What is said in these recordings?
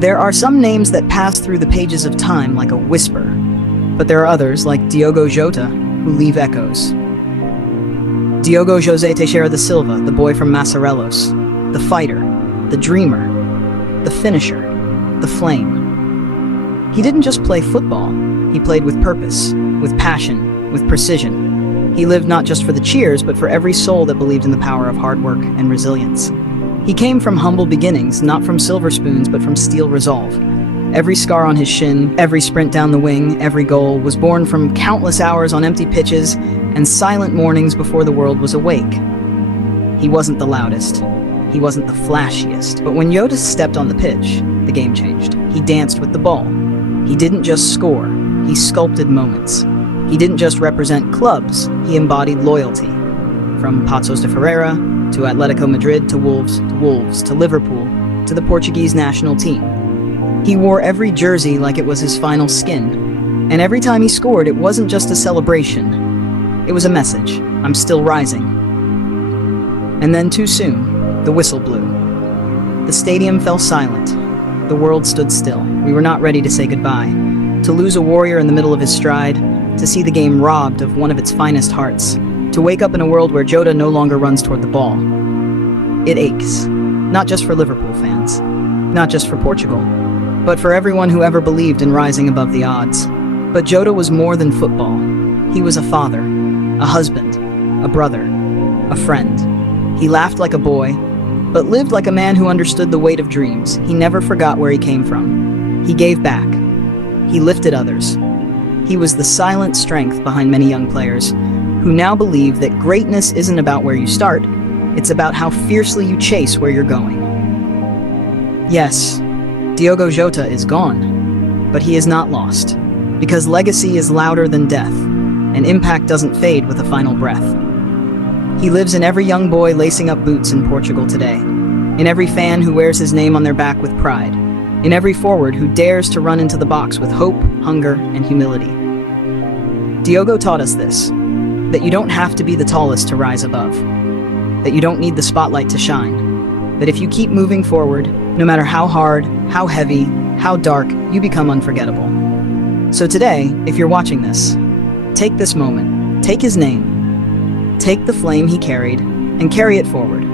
There are some names that pass through the pages of time like a whisper, but there are others, like Diogo Jota, who leave echoes. Diogo José Teixeira da Silva, the boy from Massarelos, the fighter, the dreamer, the finisher, the flame. He didn't just play football, he played with purpose, with passion, with precision. He lived not just for the cheers, but for every soul that believed in the power of hard work and resilience. He came from humble beginnings, not from silver spoons, but from steel resolve. Every scar on his shin, every sprint down the wing, every goal was born from countless hours on empty pitches and silent mornings before the world was awake. He wasn't the loudest. He wasn't the flashiest. But when Jota stepped on the pitch, the game changed. He danced with the ball. He didn't just score, he sculpted moments. He didn't just represent clubs, he embodied loyalty. From Paços de Ferreira, to Atletico Madrid, to Wolves, to Liverpool, to the Portuguese national team. He wore every jersey like it was his final skin. And every time he scored, it wasn't just a celebration. It was a message. I'm still rising. And then too soon, the whistle blew. The stadium fell silent. The world stood still. We were not ready to say goodbye. To lose a warrior in the middle of his stride, to see the game robbed of one of its finest hearts, to wake up in a world where Jota no longer runs toward the ball. It aches. Not just for Liverpool fans. Not just for Portugal. But for everyone who ever believed in rising above the odds. But Jota was more than football. He was a father, a husband, a brother, a friend. He laughed like a boy, but lived like a man who understood the weight of dreams. He never forgot where he came from. He gave back. He lifted others. He was the silent strength behind many young players who now believe that greatness isn't about where you start, it's about how fiercely you chase where you're going. Yes, Diogo Jota is gone, but he is not lost, because legacy is louder than death, and impact doesn't fade with a final breath. He lives in every young boy lacing up boots in Portugal today, in every fan who wears his name on their back with pride, in every forward who dares to run into the box with hope, hunger, and humility. Diogo taught us this, that you don't have to be the tallest to rise above, that you don't need the spotlight to shine, that if you keep moving forward, no matter how hard, how heavy, how dark, you become unforgettable. So today, if you're watching this, take this moment, take his name, take the flame he carried, and carry it forward.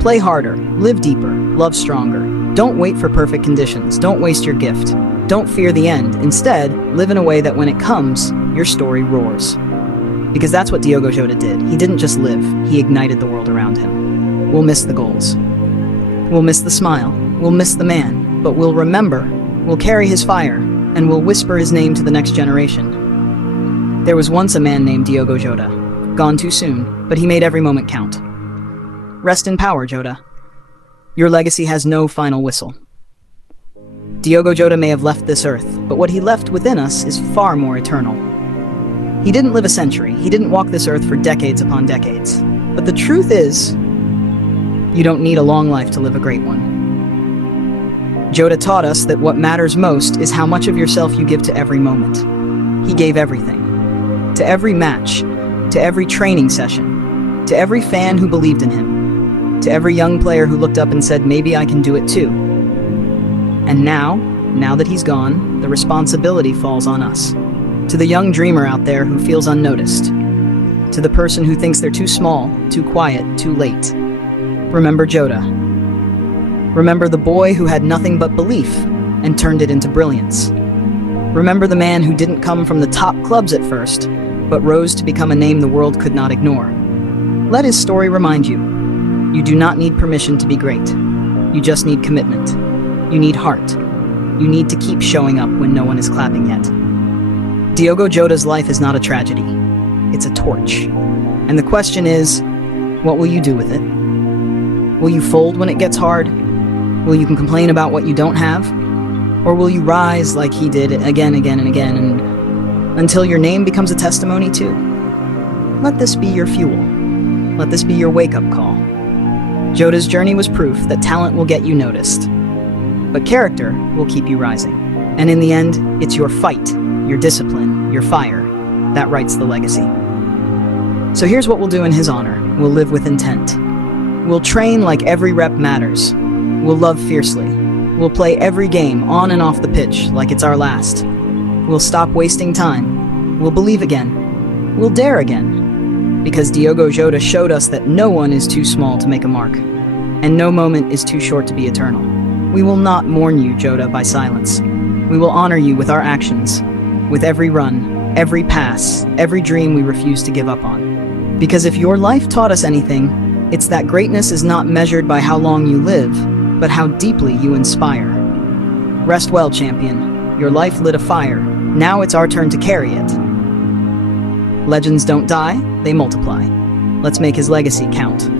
Play harder, live deeper, love stronger. Don't wait for perfect conditions, don't waste your gift. Don't fear the end. Instead, live in a way that when it comes, your story roars. Because that's what Diogo Jota did. He didn't just live, he ignited the world around him. We'll miss the goals. We'll miss the smile. We'll miss the man. But we'll remember, we'll carry his fire, and we'll whisper his name to the next generation. There was once a man named Diogo Jota, gone too soon, but he made every moment count. Rest in power, Jota. Your legacy has no final whistle. Diogo Jota may have left this earth, but what he left within us is far more eternal. He didn't live a century, he didn't walk this earth for decades upon decades. But the truth is, you don't need a long life to live a great one. Jota taught us that what matters most is how much of yourself you give to every moment. He gave everything. To every match, to every training session, to every fan who believed in him, to every young player who looked up and said, maybe I can do it too. And now that he's gone, the responsibility falls on us. To the young dreamer out there who feels unnoticed. To the person who thinks they're too small, too quiet, too late. Remember Jota. Remember the boy who had nothing but belief and turned it into brilliance. Remember the man who didn't come from the top clubs at first, but rose to become a name the world could not ignore. Let his story remind you, you do not need permission to be great. You just need commitment. You need heart. You need to keep showing up when no one is clapping yet. Diogo Jota's life is not a tragedy. It's a torch. And the question is, what will you do with it? Will you fold when it gets hard? Will you complain about what you don't have? Or will you rise like he did again and again, and until your name becomes a testimony too? Let this be your fuel. Let this be your wake-up call. Jota's journey was proof that talent will get you noticed, but character will keep you rising. And in the end, it's your fight, your discipline, your fire, that writes the legacy. So here's what we'll do in his honor. We'll live with intent. We'll train like every rep matters. We'll love fiercely. We'll play every game on and off the pitch like it's our last. We'll stop wasting time. We'll believe again. We'll dare again. Because Diogo Jota showed us that no one is too small to make a mark, and no moment is too short to be eternal. We will not mourn you, Jota, by silence. We will honor you with our actions, with every run, every pass, every dream we refuse to give up on. Because if your life taught us anything, it's that greatness is not measured by how long you live, but how deeply you inspire. Rest well, champion. Your life lit a fire. Now it's our turn to carry it. Legends don't die, they multiply. Let's make his legacy count.